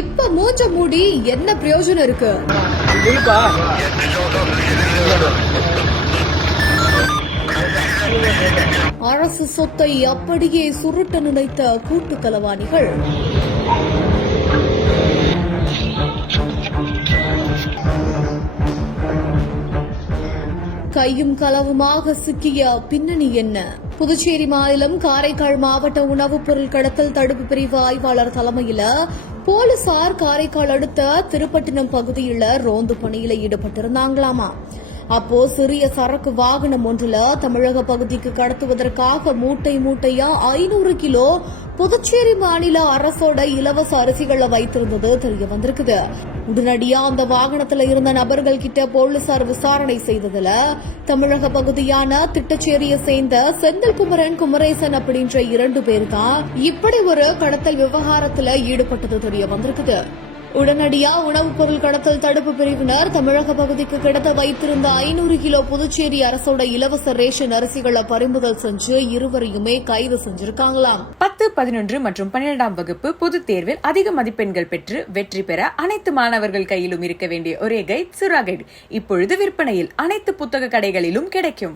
இப்ப மூஞ்ச மூடி என்ன பிரயோஜனம் இருக்கு? அரசு சொத்தை அப்படியே சுருட்ட நினைத்த கூட்டு களவாணிகள். கையும் களவுமாக சிக்கிய பின்னணி என்ன? புதுச்சேரி மாநிலம் காரைக்கால் மாவட்ட உணவுப் பொருள் கடத்தல் தடுப்பு பிரிவு ஆய்வாளர் தலைமையில் போலீசார் காரைக்கால் அடுத்த திருப்பட்டினம் பகுதியில் ரோந்து பணியில் ஈடுபட்டிருந்தாங்களாமா. அப்போ சிறிய சரக்கு வாகனம் ஒன்றுல தமிழக பகுதிக்கு கடத்துவதற்காக மூட்டையா 500 கிலோ புதுச்சேரி மாநில அரசோட இலவச அரிசிகளை வைத்திருந்தது தெரிய வந்திருக்குது. உடனடியா அந்த வாகனத்துல இருந்த நபர்கள் கிட்ட போலீசார் விசாரணை செய்ததுல தமிழக பகுதியான திட்டச்சேரியை சேர்ந்த செந்தில் குமரேசன் அப்படின்ற 2 பேர் தான் இப்படி ஒரு கடத்தல் விவகாரத்துல ஈடுபட்டது தெரிய வந்திருக்குது. உடனடியா உணவுப் பொருள் கடத்தல் தடுப்பு பிரிவினர் தமிழக பகுதிக்கு கடத்த வைத்திருந்த 500 கிலோ புதுச்சேரி அரசோட இலவச ரேஷன் அரிசிகளை பறிமுதல் செஞ்சு இருவரையுமே கைது செஞ்சிருக்காங்களாம். 10, 11 மற்றும் 12ஆம் வகுப்பு பொதுத் தேர்வில் அதிக மதிப்பெண்கள் பெற்று வெற்றி பெற அனைத்து மாணவர்கள் கையிலும் இருக்க வேண்டிய ஒரே கைட் சுறா கைடு இப்பொழுது விற்பனையில் அனைத்து புத்தக கடைகளிலும் கிடைக்கும்.